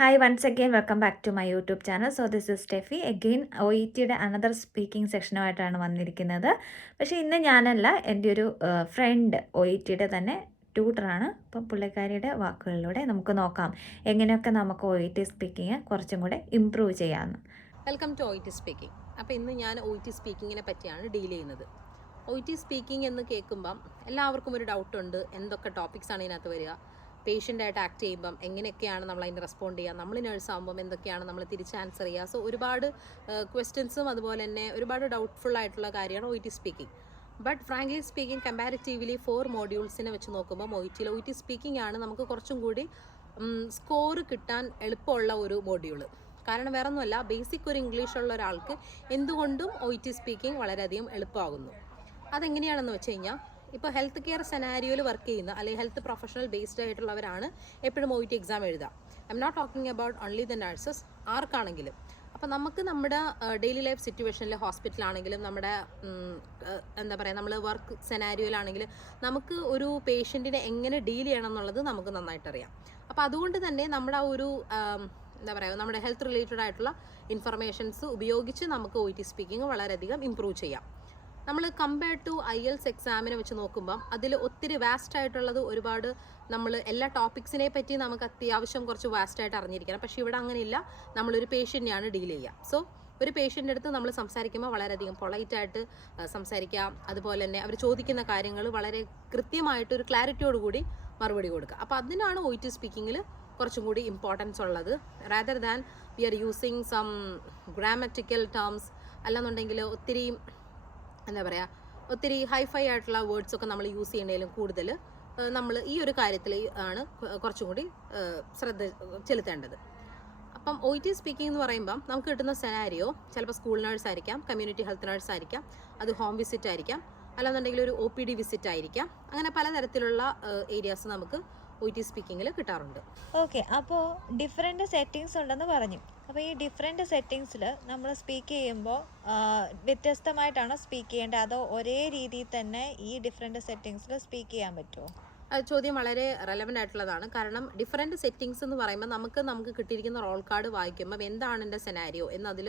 Hi, once again, welcome back to my YouTube channel. So this is Steffi. Again, OETയുടെ another speaking സെക്ഷനുമായിട്ടാണ് വന്നിരിക്കുന്നത്. പക്ഷേ ഇന്ന് ഞാനല്ല, എൻ്റെ ഒരു ഫ്രണ്ട് OETയുടെ തന്നെ ട്യൂട്ടറാണ്. അപ്പം പുള്ളിക്കാരിയുടെ വാക്കുകളിലൂടെ നമുക്ക് നോക്കാം എങ്ങനെയൊക്കെ നമുക്ക് OET സ്പീക്കിംഗ് കുറച്ചും കൂടെ ഇമ്പ്രൂവ് ചെയ്യാമെന്ന്. Welcome to OET speaking. അപ്പോൾ ഇന്ന് ഞാൻ OET സ്പീക്കിങ്ങിനെ പറ്റിയാണ് ഡീൽ ചെയ്യുന്നത്. OET സ്പീക്കിംഗ് എന്ന് കേൾക്കുമ്പം എല്ലാവർക്കും ഒരു ഡൗട്ടുണ്ട്, എന്തൊക്കെ ടോപ്പിക്സാണ് ഇതിനകത്ത് വരിക, പേഷ്യൻ്റായിട്ട് ആക്ട് ചെയ്യുമ്പം എങ്ങനെയൊക്കെയാണ് നമ്മൾ അതിന് റെസ്പോണ്ട് ചെയ്യുക, നമ്മൾ നേഴ്സ് ആകുമ്പം എന്തൊക്കെയാണ് നമ്മൾ തിരിച്ച് ആൻസർ ചെയ്യുക. സോ ഒരുപാട് ക്വസ്റ്റ്യൻസും അതുപോലെ തന്നെ ഒരുപാട് ഡൗട്ട്ഫുൾ ആയിട്ടുള്ള കാര്യമാണ് OET speaking. But frankly speaking comparatively 4 മോഡ്യൂൾസിനെ വെച്ച് നോക്കുമ്പോൾ OET സ്പീക്കിംഗ് ആണ് നമുക്ക് കുറച്ചും കൂടി സ്കോർ കിട്ടാൻ എളുപ്പമുള്ള ഒരു മോഡ്യൂള്. കാരണം വേറെ ഒന്നുമല്ല, ബേസിക് ഒരു ഇംഗ്ലീഷുള്ള ഒരാൾക്ക് എന്തുകൊണ്ടും OET സ്പീക്കിംഗ് വളരെയധികം എളുപ്പമാകുന്നു. അതെങ്ങനെയാണെന്ന് വെച്ച് കഴിഞ്ഞാൽ, ഇപ്പോൾ ഹെൽത്ത് കെയർ സെനാരിയോയിൽ വർക്ക് ചെയ്യുന്ന അല്ലെങ്കിൽ ഹെൽത്ത് പ്രൊഫഷണൽ ബേസ്ഡ് ആയിട്ടുള്ളവരാണ് എപ്പോഴും OET എക്സാം എഴുതുക. I'm not talking about only the nurses, ആർക്കാണെങ്കിലും. അപ്പോൾ നമുക്ക് നമ്മുടെ ഡെയിലി ലൈഫ് സിറ്റുവേഷനിൽ ഹോസ്പിറ്റലാണെങ്കിലും നമ്മുടെ എന്താ പറയുക, നമ്മൾ വർക്ക് സെനാരിയോയിലാണെങ്കിലും നമുക്ക് ഒരു പേഷ്യൻറ്റിനെ എങ്ങനെ ഡീൽ ചെയ്യണം എന്നുള്ളത് നമുക്ക് നന്നായിട്ടറിയാം. അപ്പോൾ അതുകൊണ്ട് തന്നെ നമ്മുടെ ഒരു എന്താ പറയുക, നമ്മുടെ ഹെൽത്ത് റിലേറ്റഡ് ആയിട്ടുള്ള ഇൻഫർമേഷൻസ് ഉപയോഗിച്ച് നമുക്ക് OET സ്പീക്കിംഗ് വളരെയധികം ഇമ്പ്രൂവ് ചെയ്യാം. നമ്മൾ കമ്പയർ ടു IELTS എക്സാമിനെ വെച്ച് നോക്കുമ്പം അതിൽ ഒത്തിരി വാസ്റ്റ് ആയിട്ടുള്ളത്, ഒരുപാട് നമ്മൾ എല്ലാ ടോപ്പിക്സിനെ പറ്റി നമുക്ക് അത്യാവശ്യം കുറച്ച് വാസ്റ്റായിട്ട് അറിഞ്ഞിരിക്കണം. പക്ഷേ ഇവിടെ അങ്ങനെയില്ല, നമ്മളൊരു പേഷ്യൻ്റിനെയാണ് ഡീൽ ചെയ്യുക. സോ ഒരു പേഷ്യൻ്റെ അടുത്ത് നമ്മൾ സംസാരിക്കുമ്പോൾ വളരെയധികം പൊളൈറ്റായിട്ട് സംസാരിക്കാം. അതുപോലെ തന്നെ അവർ ചോദിക്കുന്ന കാര്യങ്ങൾ വളരെ കൃത്യമായിട്ട് ഒരു ക്ലാരിറ്റിയോടുകൂടി മറുപടി കൊടുക്കുക. അപ്പോൾ അതിനാണ് OET സ്പീക്കിങ്ങിൽ കുറച്ചും കൂടി ഇമ്പോർട്ടൻസ് ഉള്ളത്, rather than we are using some grammatical terms. അല്ലെന്നുണ്ടെങ്കിൽ ഒത്തിരി എന്താ പറയുക, ഒത്തിരി ഹൈഫൈ ആയിട്ടുള്ള വേർഡ്സൊക്കെ നമ്മൾ യൂസ് ചെയ്യുന്നതിലും കൂടുതൽ നമ്മൾ ഈ ഒരു കാര്യത്തിൽ ആണ് കുറച്ചും കൂടി ശ്രദ്ധ ചെലുത്തേണ്ടത്. അപ്പം OET സ്പീക്കിംഗ് എന്ന് പറയുമ്പം നമുക്ക് കിട്ടുന്ന സെനാരിയോ ചിലപ്പോൾ സ്കൂൾ നേഴ്സ് ആയിരിക്കാം, കമ്മ്യൂണിറ്റി ഹെൽത്ത് നേഴ്സ് ആയിരിക്കാം, അത് ഹോം വിസിറ്റ് ആയിരിക്കാം, അല്ലാന്നുണ്ടെങ്കിൽ ഒരു OPD വിസിറ്റ് ആയിരിക്കാം. അങ്ങനെ പലതരത്തിലുള്ള ഏരിയാസ് നമുക്ക് OET സ്പീക്കിങ്ങിൽ കിട്ടാറുണ്ട്. ഓക്കെ, അപ്പോൾ ഡിഫറെൻറ്റ് സെറ്റിങ്സ് ഉണ്ടെന്ന് പറഞ്ഞു. അപ്പോൾ ഈ ഡിഫറെൻറ്റ് സെറ്റിങ്സിൽ നമ്മൾ സ്പീക്ക് ചെയ്യുമ്പോൾ വ്യത്യസ്തമായിട്ടാണോ സ്പീക്ക് ചെയ്യേണ്ടത്, അതോ ഒരേ രീതിയിൽ തന്നെ ഈ ഡിഫറെൻറ്റ് സെറ്റിങ്സിൽ സ്പീക്ക് ചെയ്യാൻ പറ്റുമോ? ചോദ്യം വളരെ റെലവൻ്റ് ആയിട്ടുള്ളതാണ്. കാരണം ഡിഫറെൻറ്റ് സെറ്റിങ്സ് എന്ന് പറയുമ്പോൾ നമുക്ക് കിട്ടിയിരിക്കുന്ന റോൾ കാർഡ് വായിക്കുമ്പോൾ എന്താണ് എൻ്റെ സെനാരിയോ എന്നതിൽ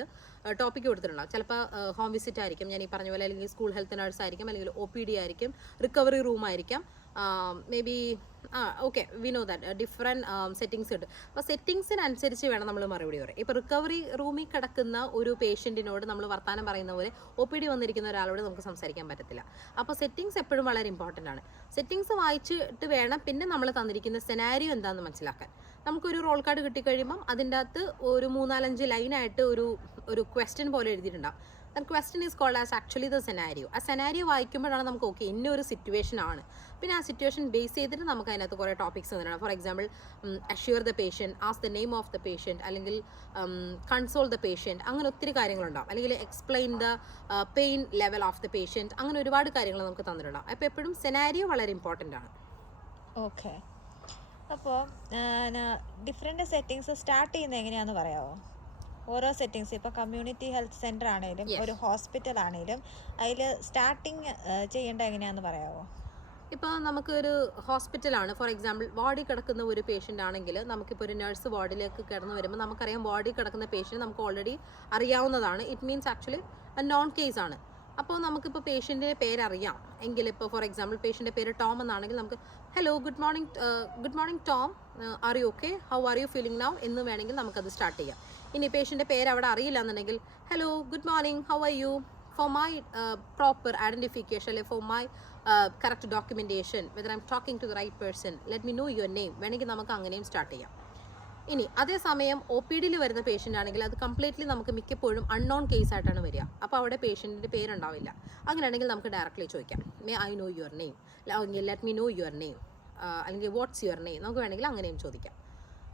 ടോപ്പിക്ക് കൊടുത്തിട്ടുണ്ടാകും. ചിലപ്പോൾ ഹോം വിസിറ്റ് ആയിരിക്കും, ഞാൻ ഈ പറഞ്ഞ പോലെ, അല്ലെങ്കിൽ സ്കൂൾ ഹെൽത്ത് നഴ്സ് ആയിരിക്കും, അല്ലെങ്കിൽ OPD ആയിരിക്കും, റിക്കവറി റൂം ആയിരിക്കാം, may be okay, we know that different settings ഉണ്ട്. അപ്പോൾ സെറ്റിങ്സിനനുസരിച്ച് വേണം നമ്മൾ മറുപടി പറയാം. ഇപ്പോൾ റിക്കവറി റൂമിൽ കിടക്കുന്ന ഒരു പേഷ്യൻറ്റിനോട് നമ്മൾ വർത്തമാനം പറയുന്ന പോലെ OPD വന്നിരിക്കുന്ന ഒരാളോട് നമുക്ക് സംസാരിക്കാൻ പറ്റത്തില്ല. അപ്പോൾ സെറ്റിങ്സ് എപ്പോഴും വളരെ ഇമ്പോർട്ടൻ്റ് ആണ്. സെറ്റിങ്സ് വായിച്ചിട്ട് വേണം പിന്നെ നമ്മൾ തന്നിരിക്കുന്ന സെനാരിയോ എന്താണെന്ന് മനസ്സിലാക്കാൻ. നമുക്കൊരു റോൾ കാർഡ് കിട്ടിക്കഴിയുമ്പം അതിൻ്റെ അകത്ത് ഒരു 3-4 ലൈനായിട്ട് ഒരു ക്വസ്റ്റ്യൻ പോലെ എഴുതിയിട്ടുണ്ടാകും. That question is called as actually the scenario. ആ സെനാരിയോ വായിക്കുമ്പോഴാണ് നമുക്ക് ഓക്കെ ഇന്നൊരു സിറ്റുവേഷൻ ആണ്. പിന്നെ ആ സിറ്റുവേഷൻ ബേസ് ചെയ്തിട്ട് നമുക്ക് അതിനകത്ത് കുറേ ടോപ്പിക്സ് തന്നെയാണ്. For example, assure the patient, ask the name of the patient, അല്ലെങ്കിൽ കൺസോൾ ദ പേഷ്യൻറ്റ്, അങ്ങനെ ഒത്തിരി കാര്യങ്ങളുണ്ടാവും. അല്ലെങ്കിൽ explain the pain level of the patient, അങ്ങനെ ഒരുപാട് കാര്യങ്ങൾ നമുക്ക് തന്നിട്ടുണ്ടാവും. അപ്പോൾ എപ്പോഴും സെനാരിയോ വളരെ ഇമ്പോർട്ടൻ്റ് ആണ്. ഓക്കെ, അപ്പോൾ ഡിഫറെൻറ്റ് സെറ്റിങ്സ് സ്റ്റാർട്ട് ചെയ്യുന്നത് എങ്ങനെയാണെന്ന് പറയാമോ? ഓരോ സെറ്റിങ്സ്, ഇപ്പോൾ കമ്മ്യൂണിറ്റി ഹെൽത്ത് സെൻ്റർ ആണെങ്കിലും ഒരു ഹോസ്പിറ്റൽ ആണെങ്കിലും അതിൽ സ്റ്റാർട്ടിങ് ചെയ്യേണ്ടത് എങ്ങനെയാണെന്ന് പറയാമോ? ഇപ്പോൾ നമുക്കൊരു ഹോസ്പിറ്റലാണ്, ഫോർ എക്സാമ്പിൾ വാർഡിൽ കിടക്കുന്ന ഒരു പേഷ്യൻ്റ് ആണെങ്കിൽ, നമുക്കിപ്പോൾ ഒരു നഴ്സ് വാർഡിലേക്ക് കിടന്നു വരുമ്പോൾ നമുക്കറിയാം വാർഡിൽ കിടക്കുന്ന പേഷ്യൻ്റ് നമുക്ക് ഓൾറെഡി അറിയാവുന്നതാണ്. ഇറ്റ് മീൻസ് ആക്ച്വലി നോൺ കേസാണ്. അപ്പോൾ നമുക്കിപ്പോൾ പേഷ്യൻറ്റിൻ്റെ പേരറിയാം എങ്കിൽ, ഇപ്പോൾ ഫോർ എക്സാമ്പിൾ പേഷ്യൻ്റെ പേര് ടോം എന്നാണെങ്കിൽ നമുക്ക് hello good morning Tom, are you okay, how are you feeling now എന്ന് വേണമെങ്കിൽ നമുക്കത് സ്റ്റാർട്ട് ചെയ്യാം. ഇനി പേഷ്യൻ്റെ പേര് അവിടെ അറിയില്ല എന്നുണ്ടെങ്കിൽ hello good morning, how are you, for my proper identification, അല്ലെങ്കിൽ for my correct documentation, whether I M talking to the right person, let me know your name, വേണമെങ്കിൽ നമുക്ക് അങ്ങനെയും സ്റ്റാർട്ട് ചെയ്യാം. ഇനി അതേസമയം OPDയിൽ വരുന്ന പേഷ്യൻ്റ് ആണെങ്കിൽ അത് കംപ്ലീറ്റ്ലി നമുക്ക് മിക്കപ്പോഴും അൺനോൺ കേസ് ആയിട്ടാണ് വരിക. അപ്പോൾ അവിടെ പേഷ്യൻറ്റിൻ്റെ പേരുണ്ടാവില്ല. അങ്ങനെയാണെങ്കിൽ നമുക്ക് ഡയറക്റ്റ്ലി ചോദിക്കാം, may I know your name, അല്ലെങ്കിൽ let me know your name, അല്ലെങ്കിൽ വാട്ട്സ് യുവർ നെയിം, നമുക്ക് വേണമെങ്കിൽ അങ്ങനെയും ചോദിക്കാം.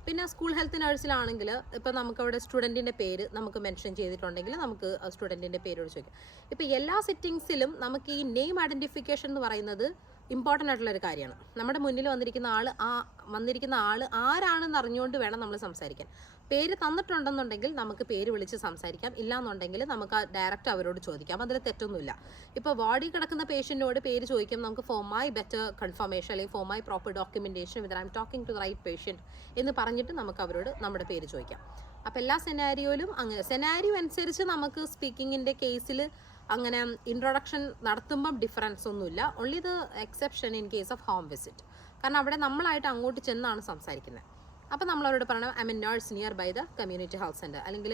പിന്നെ സ്കൂൾ ഹെൽത്ത് നഴ്സിലാണെങ്കിൽ ഇപ്പോൾ നമുക്കവിടെ സ്റ്റുഡൻറ്റിൻ്റെ പേര് നമുക്ക് മെൻഷൻ ചെയ്തിട്ടുണ്ടെങ്കിൽ നമുക്ക് സ്റ്റുഡൻറ്റിൻ്റെ പേരോട് ചോദിക്കാം. ഇപ്പോൾ എല്ലാ സെറ്റിങ്സിലും നമുക്ക് ഈ നെയിം ഐഡൻറ്റിഫിക്കേഷൻ എന്ന് പറയുന്നത് ഇമ്പോർട്ടൻ്റ് ആയിട്ടുള്ളൊരു കാര്യമാണ്. നമ്മുടെ മുന്നിൽ വന്നിരിക്കുന്ന ആൾ ആരാണെന്ന് അറിഞ്ഞുകൊണ്ട് വേണം നമ്മൾ സംസാരിക്കാൻ. പേര് തന്നിട്ടുണ്ടെന്നുണ്ടെങ്കിൽ നമുക്ക് പേര് വിളിച്ച് സംസാരിക്കാം, ഇല്ലാന്നുണ്ടെങ്കിൽ നമുക്ക് ഡയറക്റ്റ് അവരോട് ചോദിക്കാം, അതിൽ തെറ്റൊന്നുമില്ല. ഇപ്പോൾ വാർഡിൽ കിടക്കുന്ന പേഷ്യൻറ്റിനോട് പേര് ചോദിക്കും, നമുക്ക് ഫോർ മൈ ബെറ്റർ കൺഫർമേഷൻ അല്ലെങ്കിൽ for my proper documentation with I M talking to the right patient എന്ന് പറഞ്ഞിട്ട് നമുക്ക് അവരോട് നമ്മുടെ പേര് ചോദിക്കാം. അപ്പോൾ എല്ലാ സെനാരിയോയിലും അങ്ങനെ സെനാരിയോ അനുസരിച്ച് നമുക്ക് സ്പീക്കിങ്ങിൻ്റെ കേസിൽ അങ്ങനെ ഇൻട്രൊഡക്ഷൻ നടത്തുമ്പം ഡിഫറൻസ് ഒന്നുമില്ല. Only the exception in case of home visit. കാരണം അവിടെ നമ്മളായിട്ട് അങ്ങോട്ട് ചെന്നാണ് സംസാരിക്കുന്നത്. അപ്പോൾ നമ്മളവരോട് പറയണം I'm a nurse near by the community health centre, അല്ലെങ്കിൽ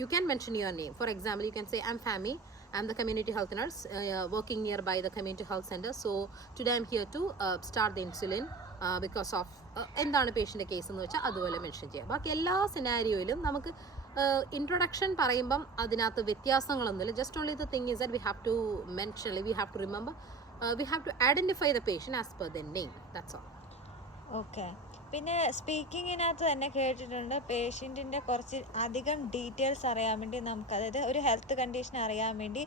you can mention your name. For example you can say I'm Fami, I'm the community health nurse working near by the community health centre. So today I'm here to start the insulin because of എന്താണ് പേഷ്യൻ്റെ case എന്ന് വെച്ചാൽ അതുപോലെ mention ചെയ്യാം. ബാക്കി എല്ലാ സിനാരിയോയിലും നമുക്ക് introduction പറയുമ്പം അതിനകത്ത് വ്യത്യാസങ്ങളൊന്നുമില്ല. Just only the thing is that we have to mention, we have to remember, we have to identify the patient as per the name. That's all. Okay. പിന്നെ സ്പീക്കിങ്ങിനകത്ത് തന്നെ കേട്ടിട്ടുണ്ട് പേഷ്യൻറ്റിൻ്റെ കുറച്ച് അധികം ഡീറ്റെയിൽസ് അറിയാൻ വേണ്ടി നമുക്ക്, അതായത് ഒരു ഹെൽത്ത് കണ്ടീഷൻ അറിയാൻ വേണ്ടി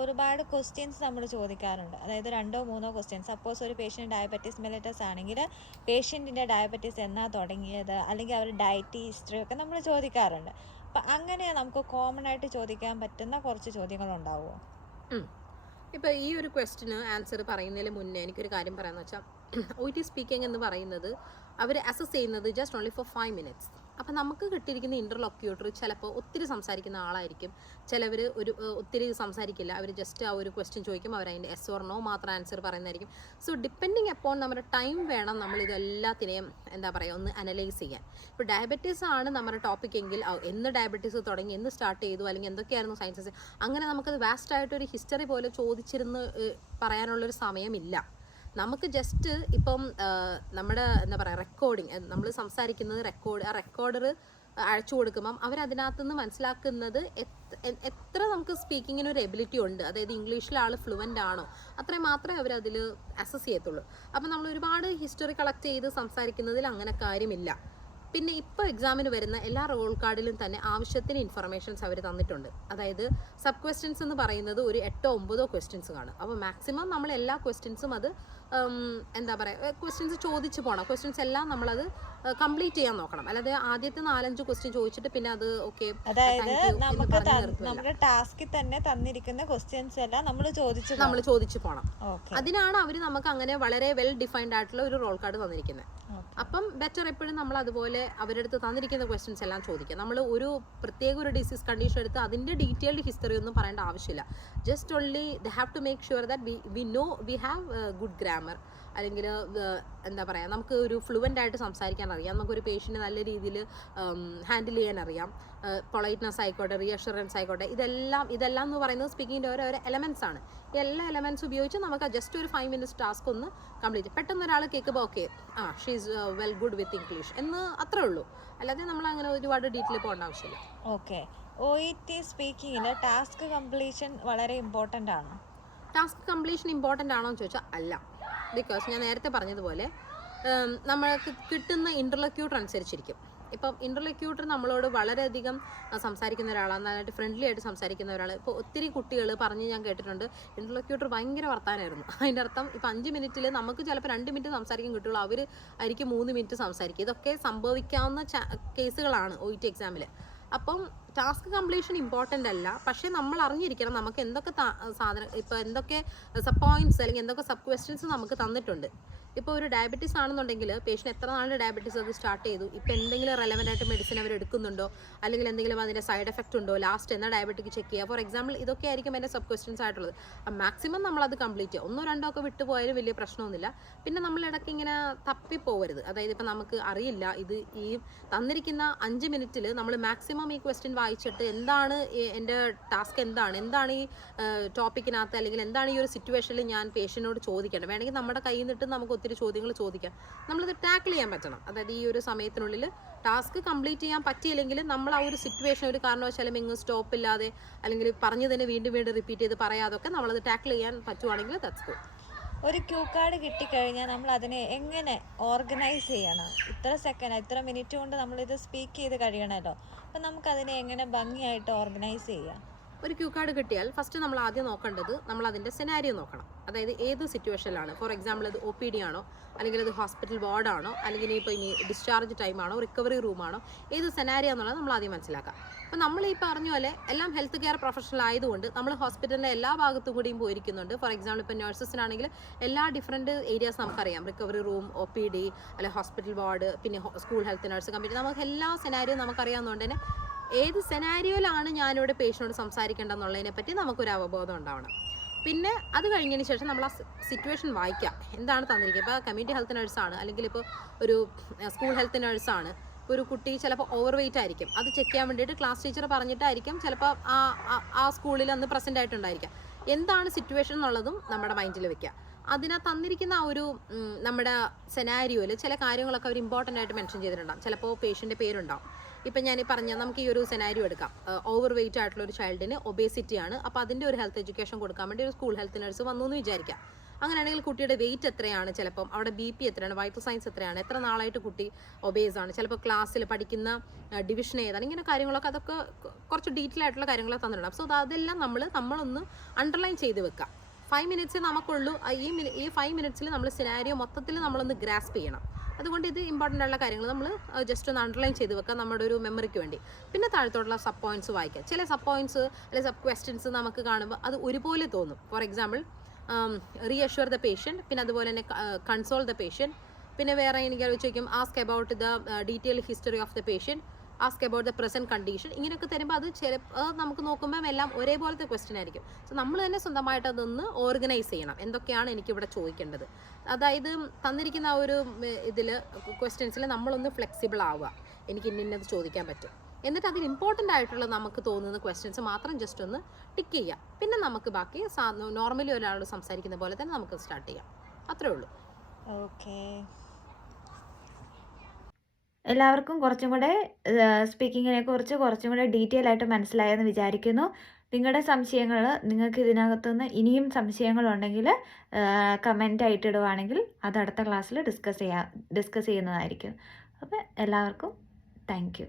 ഒരുപാട് ക്വസ്റ്റ്യൻസ് നമ്മൾ ചോദിക്കാറുണ്ട്. അതായത് 2 or 3 ക്വസ്റ്റ്യൻസ്. സപ്പോസ് ഒരു പേഷ്യൻറ്റ് ഡയബറ്റീസ് മെലിറ്റസ് ആണെങ്കിൽ പേഷ്യൻറ്റിൻ്റെ ഡയബറ്റീസ് എന്നാ തുടങ്ങിയത്, അല്ലെങ്കിൽ അവർ ഡയറ്റ് ഹിസ്റ്ററി ഒക്കെ നമ്മൾ ചോദിക്കാറുണ്ട്. അപ്പം അങ്ങനെ നമുക്ക് കോമൺ ആയിട്ട് ചോദിക്കാൻ പറ്റുന്ന കുറച്ച് ചോദ്യങ്ങളുണ്ടാവുമോ? ഇപ്പോൾ ഈ ഒരു ക്വസ്റ്റിന് ആൻസർ പറയുന്നതിന് മുന്നേ എനിക്കൊരു കാര്യം പറയാമെന്ന് വെച്ചാൽ, OT സ്പീക്കിംഗ് എന്ന് പറയുന്നത് അവർ അസസ് ചെയ്യുന്നത് ജസ്റ്റ് ഓൺലി ഫോർ 5 minutes. അപ്പം നമുക്ക് കിട്ടിയിരിക്കുന്ന ഇൻ്റർലോക്യൂട്ടർ ചിലപ്പോൾ ഒത്തിരി സംസാരിക്കുന്ന ആളായിരിക്കും, ചിലവർ ഒത്തിരി സംസാരിക്കില്ല. അവർ ജസ്റ്റ് ആ ഒരു ക്വസ്റ്റ്യൻ ചോദിക്കും, അവർ അതിൻ്റെ എസ് ഓർ നോ മാത്രം ആൻസർ പറയുന്നതായിരിക്കും. സോ ഡിപ്പെൻഡിങ് അപ്പോൺ നമ്മുടെ ടൈം വേണം നമ്മൾ ഇതെല്ലാത്തിനെയും എന്താ പറയുക ഒന്ന് അനലൈസ് ചെയ്യാൻ. ഇപ്പോൾ ഡയബറ്റീസ് ആണ് നമ്മുടെ ടോപ്പിക് എങ്കിൽ എന്ന് ഡയബറ്റീസ് തുടങ്ങി, എന്ന് സ്റ്റാർട്ട് ചെയ്തു, അല്ലെങ്കിൽ എന്തൊക്കെയായിരുന്നു സയൻസസ്, അങ്ങനെ നമുക്കത് വാസ്റ്റായിട്ടൊരു ഹിസ്റ്ററി പോലെ ചോദിച്ചിരുന്ന് പറയാനുള്ളൊരു സമയമില്ല. നമുക്ക് ജസ്റ്റ് ഇപ്പം നമ്മുടെ എന്താ പറയുക റെക്കോർഡിങ്, നമ്മൾ സംസാരിക്കുന്നത് ആ റെക്കോർഡർ അയച്ചു കൊടുക്കുമ്പം അവരതിനകത്തുനിന്ന് മനസ്സിലാക്കുന്നത് എത്ര നമുക്ക് സ്പീക്കിങ്ങിന് ഒരു എബിലിറ്റി ഉണ്ട്, അതായത് ഇംഗ്ലീഷിൽ ആൾ ഫ്ലുവൻ്റ് ആണോ, അത്രയും മാത്രമേ അവരതിൽ അസസ് ചെയ്യത്തുള്ളൂ. അപ്പം നമ്മൾ ഒരുപാട് ഹിസ്റ്ററി കളക്ട് ചെയ്ത് സംസാരിക്കുന്നതിൽ അങ്ങനെ കാര്യമില്ല. പിന്നെ ഇപ്പോൾ എക്സാമിന് വരുന്ന എല്ലാ റോൾ കാർഡിലും തന്നെ ആവശ്യത്തിന് ഇൻഫർമേഷൻസ് അവർ തന്നിട്ടുണ്ട്. അതായത് സബ് ക്വസ്റ്റ്യൻസ് എന്ന് പറയുന്നത് ഒരു 8 or 9 ക്വസ്റ്റ്യൻസ് കാണും. അപ്പോൾ മാക്സിമം നമ്മൾ എല്ലാ ക്വസ്റ്റ്യൻസും അത് എന്താ പറയുക ക്വസ്റ്റ്യൻസ് ചോദിച്ച് പോകണം. ക്വസ്റ്റ്യൻസ് എല്ലാം നമ്മളത് കംപ്ലീറ്റ് ചെയ്യാൻ നോക്കണം. അല്ലാതെ ആദ്യത്തെ 4-5 ക്വസ്റ്റ്യൻ ചോദിച്ചിട്ട് പിന്നെ അത് ഓക്കെ, അതായത് നമുക്ക് നമ്മുടെ ടാസ്കിൽ തന്നെ തന്നിരിക്കുന്ന ക്വസ്റ്റ്യൻസ് എല്ലാം നമ്മൾ ചോദിച്ചു പോകണം. അതിനാണ് അവർ നമുക്ക് അങ്ങനെ വളരെ വെൽ ഡിഫൈൻഡ് ആയിട്ടുള്ള ഒരു റോൾ കാർഡ് തന്നിരിക്കുന്നത്. അപ്പം ബെറ്റർ എപ്പോഴും നമ്മൾ അതുപോലെ അവരുടെ അടുത്ത് തന്നിരിക്കുന്ന ക്വസ്റ്റ്യൻസ് എല്ലാം ചോദിക്കുക. നമ്മൾ ഒരു പ്രത്യേക ഒരു ഡിസീസ് കണ്ടീഷൻ എടുത്ത് അതിൻ്റെ ഡീറ്റെയിൽഡ് ഹിസ്റ്ററി ഒന്നും പറയേണ്ട ആവശ്യമില്ല. Just only they have to make sure that we know we have good grammar, അല്ലെങ്കിൽ എന്താ പറയുക നമുക്ക് ഒരു ഫ്ലുവൻ്റ് ആയിട്ട് സംസാരിക്കാൻ അറിയാം, നമുക്കൊരു പേഷ്യൻറ്റ് നല്ല രീതിയിൽ ഹാൻഡിൽ ചെയ്യാൻ അറിയാം, പൊളൈറ്റ്നസ് ആയിക്കോട്ടെ, റീഅഷുറൻസ് ആയിക്കോട്ടെ, ഇതെല്ലാം എന്ന് പറയുന്നത് സ്പീക്കിങ്ങിൻ്റെ ഓരോ എലമെൻറ്റ്സ് ആണ്. ഈ എല്ലാ എലമെൻറ്റ്സ് ഉപയോഗിച്ച് നമുക്ക് ജസ്റ്റ് ഒരു 5 minutes ടാസ്ക് ഒന്ന് കംപ്ലീറ്റ്. പെട്ടെന്ന് ഒരാൾ കേൾക്കുമ്പോൾ okay she is well good with English എന്ന് അത്രേ ഉള്ളൂ. അല്ലാതെ നമ്മൾ അങ്ങനെ ഒരുപാട് ഡീറ്റെയിൽ പോകേണ്ട ആവശ്യമില്ല. ഓക്കെ. OET സ്പീക്കിങ്ങിൽ ടാസ്ക് കംപ്ലീഷൻ വളരെ ഇമ്പോർട്ടൻ്റ് ആണോ? ടാസ്ക് കംപ്ലീഷൻ ഇമ്പോർട്ടൻ്റ് ആണോ എന്ന് ചോദിച്ചാൽ അല്ല. ബിക്കോസ് ഞാൻ നേരത്തെ പറഞ്ഞതുപോലെ നമ്മൾക്ക് കിട്ടുന്ന ഇൻ്റർലോക്യൂട്ടർ അനുസരിച്ചിരിക്കും. ഇപ്പം ഇൻ്റർലോക്യൂട്ടർ നമ്മളോട് വളരെയധികം സംസാരിക്കുന്ന ഒരാളാണ്, നന്നായിട്ട് ഫ്രണ്ട്ലി ആയിട്ട് സംസാരിക്കുന്ന ഒരാൾ. ഇപ്പോൾ ഒത്തിരി കുട്ടികൾ പറഞ്ഞ് ഞാൻ കേട്ടിട്ടുണ്ട് ഇൻ്റർലോക്യൂട്ടർ ഭയങ്കര വർത്താനായിരുന്നു. അതിൻ്റെ അർത്ഥം ഇപ്പോൾ 5 minute നമുക്ക് ചിലപ്പോൾ 2 minute സംസാരിക്കാൻ കിട്ടുള്ളൂ, അവർ ആയിരിക്കും 3 minute സംസാരിക്കുക. ഇതൊക്കെ സംഭവിക്കാവുന്ന കേസുകളാണ് OET എക്സാമിൽ. അപ്പം ടാസ്ക് കംപ്ലീഷൻ ഇമ്പോർട്ടൻ്റ് അല്ല, പക്ഷേ നമ്മൾ അറിഞ്ഞിരിക്കണം നമുക്ക് എന്തൊക്കെ സാധനം, ഇപ്പോൾ എന്തൊക്കെ സബ് പോയിൻറ്റ്സ് അല്ലെങ്കിൽ എന്തൊക്കെ സബ് ക്വസ്റ്റ്യൻസ് നമുക്ക് തന്നിട്ടുണ്ട്. ഇപ്പോൾ ഒരു ഡയബറ്റീസ് ആണെന്നുണ്ടെങ്കിൽ പേഷ്യൻ്റ് എത്ര നാളിൻ്റെ ഡയബറ്റീസ് അത് സ്റ്റാർട്ട് ചെയ്തു, ഇപ്പോൾ എന്തെങ്കിലും റെലവൻ്റ് ആയിട്ട് മെഡിസിൻ അവർ എടുക്കുന്നുണ്ടോ, അല്ലെങ്കിൽ എന്തെങ്കിലും അതിൻ്റെ സൈഡ് എഫക്റ്റ് ഉണ്ടോ, ലാസ്റ്റ് എന്നാ ഡയബറ്റിക് ചെക്ക് ചെയ്യുക. ഫോർ എക്സാമ്പിൾ ഇതൊക്കെ ആയിരിക്കും എൻ്റെ സബ് ക്വസ്റ്റ്യൻസ് ആയിട്ടുള്ളത്. മാക്സിമം നമ്മളത് കംപ്ലീറ്റ് ചെയ്യുക. 1 or 2 ഒക്കെ വിട്ടുപോയാലും വലിയ പ്രശ്നമൊന്നുമില്ല. പിന്നെ നമ്മൾ ഇടയ്ക്ക് ഇങ്ങനെ തപ്പിപ്പോവരുത്. അതായത് ഇപ്പോൾ നമുക്ക് അറിയില്ല, ഇത് ഈ തന്നിരിക്കുന്ന 5 minute നമ്മൾ മാക്സിമം ഈ ക്വസ്റ്റ്യൻ വായിച്ചിട്ട് എന്താണ് എൻ്റെ ടാസ്ക്, എന്താണ് ഈ ടോപ്പിക്കിനകത്ത്, അല്ലെങ്കിൽ എന്താണ് ഈ ഒരു സിറ്റുവേഷനിൽ ഞാൻ പേഷ്യൻറ്റിനോട് ചോദിക്കേണ്ടത്. വേണമെങ്കിൽ നമ്മുടെ കയ്യിൽ നിന്നിട്ട് നമുക്ക് ഒത്തിരി ചോദ്യങ്ങൾ ചോദിക്കാം. നമ്മളത് ടാക്കിൾ ചെയ്യാൻ പറ്റണം. അതായത് ഈ ഒരു സമയത്തിനുള്ളിൽ ടാസ്ക് കംപ്ലീറ്റ് ചെയ്യാൻ പറ്റിയില്ലെങ്കിൽ നമ്മൾ ആ ഒരു സിറ്റുവേഷൻ ഒരു കാരണവശാലും എങ്ങും സ്റ്റോപ്പ് ഇല്ലാതെ, അല്ലെങ്കിൽ പറഞ്ഞു തന്നെ വീണ്ടും റിപ്പീറ്റ് ചെയ്ത് പറയാതൊക്കെ നമ്മളത് ടാക്കിൾ ചെയ്യാൻ പറ്റുവാണെങ്കിൽ ദാറ്റ്സ് ഗുഡ്. ഒരു ക്യൂ കാർഡ് കിട്ടിക്കഴിഞ്ഞാൽ നമ്മൾ അതിനെ എങ്ങനെ ഓർഗനൈസ് ചെയ്യണം? ഇത്ര മിനിറ്റ് കൊണ്ട് നമ്മളിത് സ്പീക്ക് ചെയ്ത് കഴിയണമല്ലോ. അപ്പം നമുക്കതിനെ എങ്ങനെ ഭംഗിയായിട്ട് ഓർഗനൈസ് ചെയ്യാം? ഒരു ക്യൂ കാർഡ് കിട്ടിയാൽ ഫസ്റ്റ് നമ്മൾ ആദ്യം നോക്കേണ്ടത് നമ്മൾ അതിൻ്റെ സെനാരിയോ നോക്കണം. അതായത് ഏത് സിറ്റുവേഷനിലാണ്. ഫോർ എക്സാമ്പിൾ അത് OPD ആണോ, അല്ലെങ്കിൽ അത് ഹോസ്പിറ്റൽ വാർഡാണോ, അല്ലെങ്കിൽ ഇപ്പോൾ ഇനി ഡിസ്ചാർജ് ടൈമാണോ, റിക്കവറി റൂമാണോ, ഏത് സെനാരിയോ എന്നുള്ളത് നമ്മൾ ആദ്യം മനസ്സിലാക്കാം. അപ്പോൾ നമ്മൾ ഈ പറഞ്ഞ പോലെ എല്ലാം ഹെൽത്ത് കെയർ പ്രൊഫഷണൽ ആയതുകൊണ്ട് നമ്മൾ ഹോസ്പിറ്റലിൻ്റെ എല്ലാ ഭാഗത്തും കൂടിയും പോയിരിക്കുന്നുണ്ട്. ഫോർ എക്സാമ്പിൾ ഇപ്പോൾ നഴ്സസിനാണെങ്കിൽ എല്ലാ ഡിഫറെൻറ്റ് ഏരിയാസ് നമുക്കറിയാം. റിക്കവറി റൂം, OPD, അല്ലെങ്കിൽ ഹോസ്പിറ്റൽ വാർഡ്, പിന്നെ സ്കൂൾ ഹെൽത്ത് നഴ്സ് കമ്മിറ്റി, നമുക്ക് എല്ലാ സെനാരിയോ നമുക്കറിയാവുന്നതുകൊണ്ട് തന്നെ ഏത് സെനാരിയോയിലാണ് ഞാനിവിടെ പേഷ്യനോട് സംസാരിക്കേണ്ടതെന്നുള്ളതിനെ പറ്റി നമുക്കൊരു അവബോധം ഉണ്ടാവണം. പിന്നെ അത് കഴിഞ്ഞതിന് ശേഷം നമ്മൾ ആ സിറ്റുവേഷൻ വായിക്കാം. എന്താണ് തന്നിരിക്കുക. ഇപ്പോൾ കമ്മ്യൂണിറ്റി ഹെൽത്ത് നഴ്സാണ്, അല്ലെങ്കിൽ ഇപ്പോൾ ഒരു സ്കൂൾ ഹെൽത്ത് നഴ്സാണ്. ഒരു കുട്ടി ചിലപ്പോൾ ഓവർ വെയിറ്റ് ആയിരിക്കും. അത് ചെക്ക് ചെയ്യാൻ വേണ്ടിയിട്ട് ക്ലാസ് ടീച്ചർ പറഞ്ഞിട്ടായിരിക്കും ചിലപ്പോൾ ആ സ്കൂളിൽ അന്ന് പ്രസൻ്റ് ആയിട്ടുണ്ടായിരിക്കാം. എന്താണ് സിറ്റുവേഷൻ എന്നുള്ളതും നമ്മുടെ മൈൻഡിൽ വെക്കുക. അതിനകത്ത് തന്നിരിക്കുന്ന ആ ഒരു നമ്മുടെ സെനാരിയോയിൽ ചില കാര്യങ്ങളൊക്കെ അവർ ഇമ്പോർട്ടൻ്റ് ആയിട്ട് മെൻഷൻ ചെയ്തിട്ടുണ്ടാകും. ചിലപ്പോൾ പേഷ്യൻ്റെ പേരുണ്ടാവും. ഇപ്പം ഞാൻ പറഞ്ഞ നമുക്ക് ഈ ഒരു സെനാരിയോ എടുക്കാം. ഓവർ വെയിറ്റ് ആയിട്ടുള്ള ഒരു ചൈൽഡിന് ഒബേസിറ്റി ആണ്. അപ്പോൾ അതിൻ്റെ ഒരു ഹെൽത്ത് എഡ്യൂക്കേഷൻ കൊടുക്കാൻ വേണ്ടി ഒരു സ്കൂൾ ഹെൽത്ത് നഴ്സ് വന്നു എന്ന് വിചാരിക്കാം. അങ്ങനെയാണെങ്കിൽ കുട്ടിയുടെ വെയിറ്റ് എത്രയാണ്, ചിലപ്പം അവിടെ BP എത്രയാണ്, വൈറ്റൽ സൈൻസ് എത്രയാണ്, എത്ര നാളായിട്ട് കുട്ടി ഒബേസ് ആണ്, ചിലപ്പോൾ ക്ലാസ്സിൽ പഠിക്കുന്ന ഡിവിഷൻ ഏതാണ്, ഇങ്ങനെ കാര്യങ്ങളൊക്കെ അതൊക്കെ കുറച്ച് ഡീറ്റെയിൽ ആയിട്ടുള്ള കാര്യങ്ങളൊക്കെ തന്നിട്ടുണ്ടാകും. സോ അതെല്ലാം നമ്മളൊന്ന് അണ്ടർലൈൻ ചെയ്ത് വെക്കാം. 5 മിനിറ്റ്സ് നമുക്കുള്ളൂ. ഈ 5 മിനിറ്റ്സിൽ നമ്മൾ സിനാരിയോ മൊത്തത്തിൽ നമ്മളൊന്ന് ഗ്രാസ്പ് ചെയ്യണം. അതുകൊണ്ട് ഇത് ഇമ്പോർട്ടൻ്റ് ആയിട്ടുള്ള കാര്യങ്ങൾ നമ്മൾ ജസ്റ്റ് ഒന്ന് അണ്ടർലൈൻ ചെയ്ത് വെക്കുക നമ്മുടെ ഒരു മെമ്മറിക്ക് വേണ്ടി. പിന്നെ താഴത്തോട്ടുള്ള സബ് പോയിന്റ്സ് വായിക്കുക. ചില സബ് പോയിന്റ്സ് അല്ലെങ്കിൽ സബ് ക്വസ്റ്റ്യൻസ് നമുക്ക് കാണുമ്പോൾ അത് ഒരുപോലെ തോന്നും. ഫോർ എക്സാമ്പിൾ റീഅഷ്വർ ദ പേഷ്യൻറ്റ്, പിന്നെ അതുപോലെ തന്നെ കൺസോൾ ദ പേഷ്യൻറ്റ്, പിന്നെ വേറെ എനിക്ക് ചോദിക്കും ask about the detail history of the patient, ask about the present condition. ഇങ്ങനെയൊക്കെ തരുമ്പോൾ അത് ചിലപ്പോൾ നമുക്ക് നോക്കുമ്പോൾ എല്ലാം ഒരേപോലത്തെ ക്വസ്റ്റ്യൻ ആയിരിക്കും. സോ നമ്മൾ തന്നെ സ്വന്തമായിട്ട് അതൊന്ന് ഓർഗനൈസ് ചെയ്യണം. എന്തൊക്കെയാണ് എനിക്കിവിടെ ചോദിക്കേണ്ടത്. അതായത് തന്നിരിക്കുന്ന ആ ഒരു ഇതിൽ ക്വസ്റ്റ്യൻസിൽ നമ്മളൊന്ന് ഫ്ലെക്സിബിൾ ആവുക. എനിക്ക് ഇന്നത് ചോദിക്കാൻ പറ്റും. എന്നിട്ട് അതിൽ ഇമ്പോർട്ടൻ്റ് ആയിട്ടുള്ള നമുക്ക് തോന്നുന്ന ക്വസ്റ്റ്യൻസ് മാത്രം ജസ്റ്റ് ഒന്ന് ടിക്ക് ചെയ്യുക. പിന്നെ നമുക്ക് ബാക്കി നോർമലി ഒരാളോട് സംസാരിക്കുന്ന പോലെ തന്നെ നമുക്ക് സ്റ്റാർട്ട് ചെയ്യാം. അത്രേ ഉള്ളൂ. ഓക്കെ, എല്ലാവർക്കും കുറച്ചും കൂടെ സ്പീക്കിങ്ങിനെ കുറിച്ച് കുറച്ചും കൂടെ ഡീറ്റെയിൽ ആയിട്ട് മനസ്സിലായെന്ന് വിചാരിക്കുന്നു. നിങ്ങളുടെ സംശയങ്ങൾ, നിങ്ങൾക്ക് ഇതിനകത്തുനിന്ന് ഇനിയും സംശയങ്ങളുണ്ടെങ്കിൽ കമൻ്റ് ആയിട്ട് ഇടുവാണെങ്കിൽ അത് അടുത്ത ക്ലാസ്സിൽ ഡിസ്കസ് ചെയ്യുന്നതായിരിക്കും. അപ്പോൾ എല്ലാവർക്കും താങ്ക് യു.